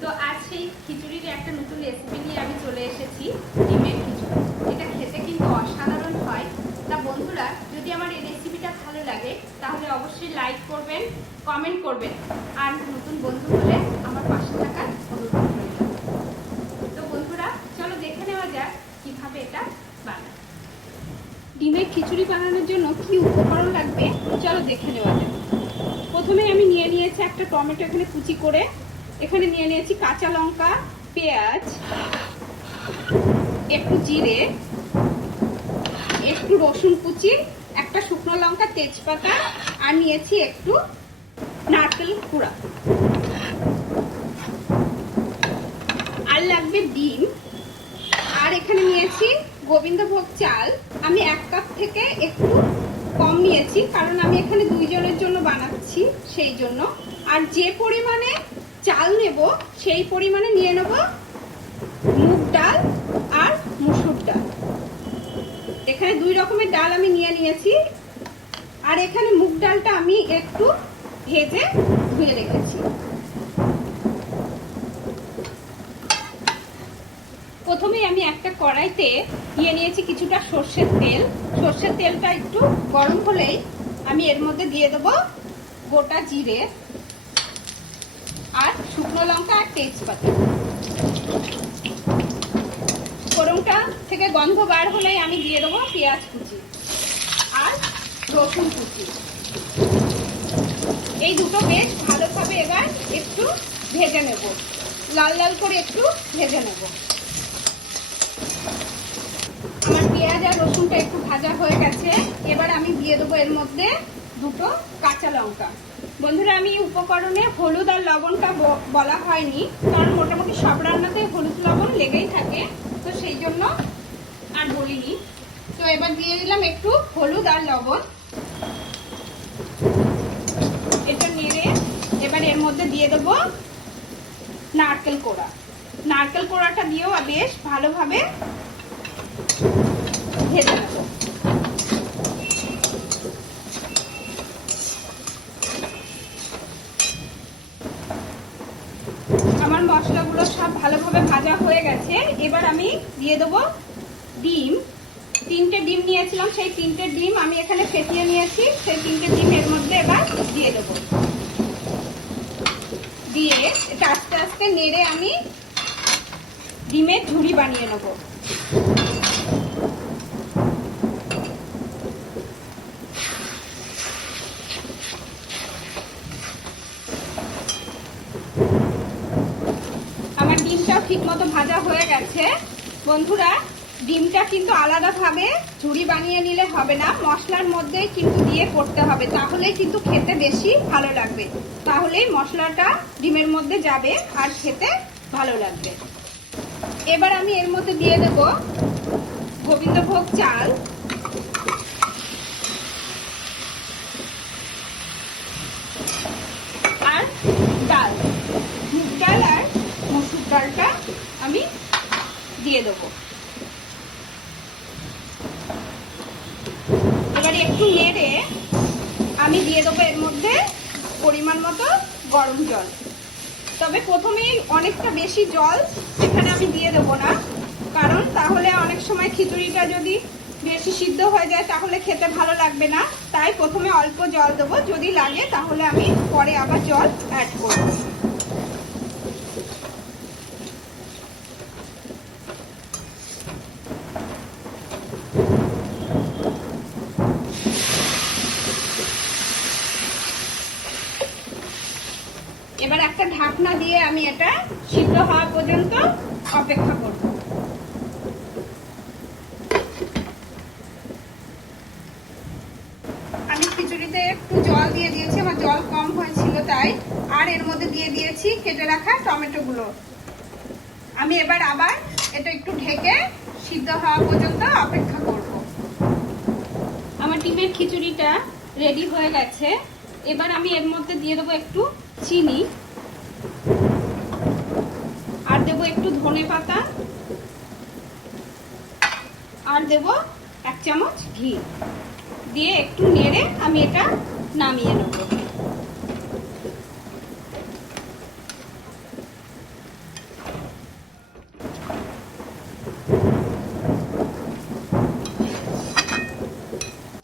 তো আজ সেই খিচুড়ির একটা নতুন রেসিপি নিয়ে আমি চলে এসেছি, ডিমের খিচুড়ি। এটা খেতে কিন্তু অসাধারণ হয়। তা বন্ধুরা, যদি আমার এই রেসিপিটা ভালো লাগে তাহলে অবশ্যই লাইক করবেন, কমেন্ট করবেন, আর নতুন বন্ধু হলে আমার পাশে থাকার অনুরোধ রইল। তো বন্ধুরা, চলো দেখে নেওয়া যাক কিভাবে এটা বানায়। ডিমের খিচুড়ি বানানোর জন্য কি উপকরণ লাগবে চলো দেখে নেওয়া যাক। প্রথমে আমি নিয়ে নিয়েছি একটা টমেটো এখানে কুচি করে, এখানে নিয়ে নিয়েছি কাঁচা লঙ্কা, পেঁয়াজ, একটু জিরে, একটু রসুন কুচি, একটা শুকনো লঙ্কা, তেজপাতা, আর নিয়েছি একটু নারকেল কুড়া। আর লাগবে ডিম, আর এখানে নিয়েছি গোবিন্দভোগ চাল। আমি 1 কাপ থেকে একটু কম নিয়েছি, কারণ আমি এখানে 2 জনের জন্য বানাচ্ছি সেই জন্য। আর যে পরিমাণে চাল নেব সেই পরিমাণে নিয়ে নেব মুগ ডাল আর মসুর ডাল। এখানে 2 রকমের ডাল আমি নিয়ে নিয়েছি। আর এখানে মুগ ডালটা আমি একটু ভেজে ধুয়ে রেখেছি। প্রথমেই আমি একটা কড়াইতে নিয়ে নিয়েছি কিছুটা সর্ষের তেল। সর্ষের তেলটা একটু গরম হলেই আমি এর মধ্যে দিয়ে দেবো গোটা জিরে আর শুকনো লঙ্কা আর তেজপাতা। ফোড়নটা থেকে গন্ধ বার হলেই আমি দিয়ে দেবো পেঁয়াজ কুচি আর রসুন কুচি। এই দুটো বেশ ভালোভাবে এবার একটু ভেজে নেব, লাল লাল করে একটু ভেজে নেব। আমার পেঁয়াজ আর রসুনটা একটু ভাজা হয়ে গেছে। এবার আমি দিয়ে দেবো এর মধ্যে 2টো কাঁচা লঙ্কা। বন্ধুরা, আমি উপকরণে হলুদ আর লবণটা বলা হয়নি, কারণ মোটামুটি সব রান্নাতে হলুদ লবণ লেগেই থাকে, তো সেই জন্য আর বলিনি। তো এবার দিয়ে দিলাম একটু হলুদ আর লবণ। এটা নেড়ে এবার এর মধ্যে দিয়ে দেবো নারকেল কোড়া। নারকেল কোড়াটা দিয়েও বেশ ভালোভাবে ভেজে নেব। আমার মশলাগুলো সব ভালোভাবে ভাজা হয়ে গেছে। এবার আমি দিয়ে দেবো ডিম। 3টে ডিম নিয়েছিলাম, সেই 3টে ডিম আমি এখানে ফেটিয়ে নিয়েছি। সেই 3টে ডিম এর মধ্যে এবার দিয়ে দেবো। দিয়ে এটা আস্তে আস্তে নেড়ে আমি ডিমের ঝুড়ি বানিয়ে নেব। আমার ডিমটাও ঠিক মতো ভাজা হয়ে গেছে। বন্ধুরা, ডিমটা কিন্তু আলাদাভাবে ঝুড়ি বানিয়ে নিলে হবে না, মশলার মধ্যেই কিন্তু দিয়ে করতে হবে, তাহলেই কিন্তু খেতে বেশি ভালো লাগবে। তাহলেই মশলাটা ডিমের মধ্যে যাবে আর খেতে ভালো লাগবে। এবার আমি এর মধ্যে দিয়ে দেব গোবিন্দভোগ চাল, আর ডাল, মুগ ডাল আর মসুর ডালটা আমি দিয়ে দেবো। এবারে একটু নেড়ে আমি দিয়ে দেবো এর মধ্যে পরিমাণ মতো গরম জল। তবে প্রথমেই অনেকটা বেশি জল এখানে আমি দিয়ে দেবো না, কারণ তাহলে অনেক সময় খিচুড়িটা যদি বেশি সিদ্ধ হয়ে যায় তাহলে খেতে ভালো লাগবে না। তাই প্রথমে অল্প জল দেবো, যদি লাগে তাহলে আমি পরে আবার জল অ্যাড করব। এবার একটা ঢাকনা দিয়ে আমি এটা সিদ্ধ হওয়া পর্যন্ত অপেক্ষা করব। আমি খিচুড়িতে একটু জল দিয়ে দিয়েছি, আমার জল কম হয়েছিল তাই। আর এর মধ্যে দিয়ে দিয়েছি কেটে রাখা টমেটোগুলো। আমি এবার আবার এটা একটু ঢেকে সিদ্ধ হওয়া পর্যন্ত অপেক্ষা করব। আমার ডিমের খিচুড়িটা রেডি হয়ে গেছে। এবার আমি এর মধ্যে দিয়ে দেবো একটু চিনি, আর দেবো একটু ধনেপাতা, আর দেবো 1 চামচ ঘি। দিয়ে একটু নেড়ে আমি এটা নামিয়ে নেব।